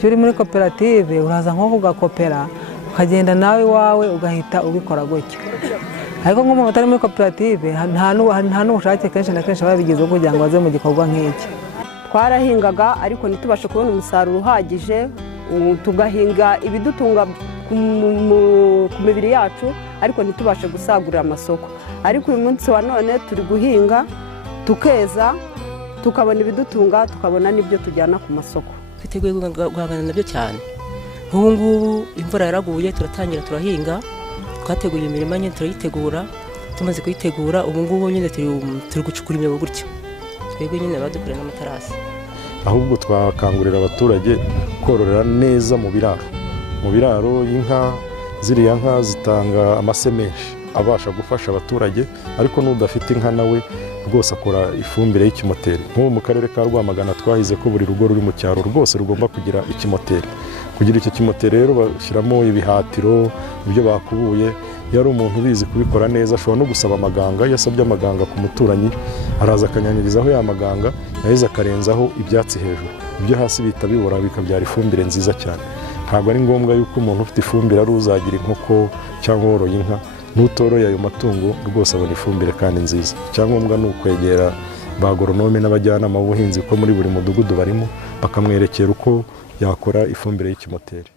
iyo uri muri koperative uraza nko kugakopera ukagenda nawe iwawe ugahita ubikora gutyo, ariko nk'umuntu utari muri koperative nta n'ubushake kenshi na kenshi babigize kugira ngo baze mu gikorwa nk'iki. Twarahingaga ariko ntitubashe kubona umusaruro uhagije, tugahinga ibidutunga ku mibiri yacu ariko ntitubashe gusagurira amasoko. Ariko uyu munsi wa none turi guhinga tukeza tukabona ibidutunga, tukabona n'ibyo tujyana ku masoko. Twiteguye guhangana nabyo cyane. Nk'ubu ngubu imvura yaraguye, turatangira turahinga, twateguye imirima nyine turayitegura, tumaze kuyitegura ubu ngubu nyine turi gucukura imyobo gutyo. Twebwe nyine badukorera n'amatarasi. Ahubwo twakangurira abaturage kororera neza mu biraro y'inka. Ziriya nka zitanga amase menshi abasha gufasha abaturage, ariko n'udafite inka nawe rwose akora ifumbire y'ikimoteri. Nk'ubu mu karere ka Rwamagana twahize ko buri rugo ruri mu cyaro rwose rugomba kugira ikimoteri. Kugira icyo kimoteri rero bashyiramo ibihatiro, ibyo bakubuye. Iyo ari umuntu ubizi kubikora neza ashobora no gusaba amaganga. Iyo asabye amaganga ku muturanyi araza akanyanyirizaho ya maganga, yaheze akarenzaho ibyatsi hejuru, ibyo hasi bihita bibora bikabyara ifumbire nziza cyane. Ntabwo ari ngombwa yuko umuntu ufite ifumbire ari uzagira inkoko cyangwa woroye inka. N'utoroye ayo matungo rwose abona ifumbire kandi nziza. Icyangombwa ni ukwegera ba agoronome n'abajyanama b'ubuhinzi ko muri buri mudugudu barimo, bakamwerekera uko yakora ifumbire y'ikimoteri.